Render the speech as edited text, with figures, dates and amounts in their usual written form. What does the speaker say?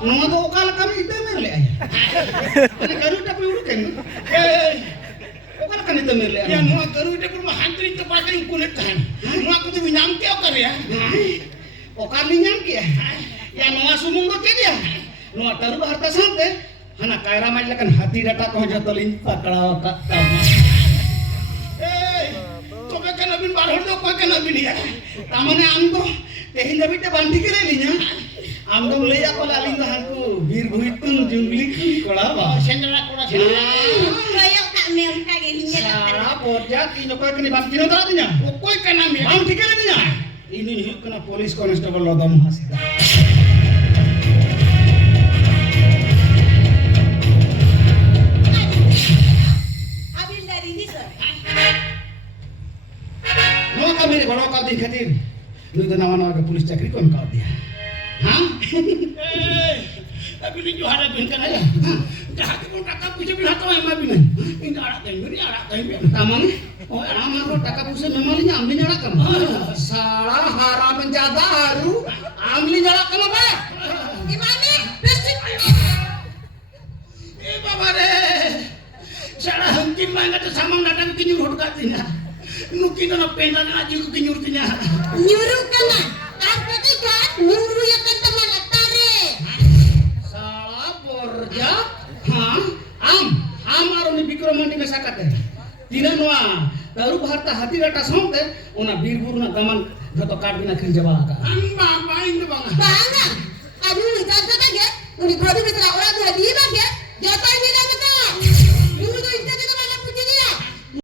Nua do kala kami itemele aya. Ani garuda ko uruken. Kala kami itemele aya. Ya nua garuda ko mahantri to pakai kulit kan. Nua ko tu nyamti okar ya. O kami nyamki ya. Ya nua sumung ko dia. Nua taru harta sante. Hana kaira majlakan hati data ko jatolin pakala ka tama. Tobe kana bin barhon do ko kana bin ya. Tamane amdo tehin dabite bandi kere linya. Amdo leya ko laling hanku bir buitun jungli kola ba. Sendra kola sendra. Royok tak meong ka gini Sara bojak ini ko kini bam kino tara dinya. Ko kana me. Bam tikere dinya. Ini kena polis konstable lodam hasida. Abil dari ni sir. No kami ni kalau kau din khatir. Lu itu nama-nama ke polis cakri kon kau dia. Hah? Tapi ni juara bin kana ya. Jahat ko kata puja bin hato yang mabin. Ini arak teng. Tamang oh nama ko taka puse memang ni ambil nyala kam. Salah haram menjaga haru ambil nyala kam apa? Gimana? Bersih. Baba re. Salah hengkim banget samang datang kinyur hokatina. Nuki na penda na aji ko kinyur tinya. Nyuruh kana. Tapi kan nyuruh ya kan teman latare. Salah porja. Hah? Amaru ni bikro mandi masakat. Tina noa taru harta hati rata sonte ona birbur na taman joto kard bina kerja balaka. Amba main tu bang. Banga. Aduh, itu apa lagi? Uni produk kita orang tuh di mana?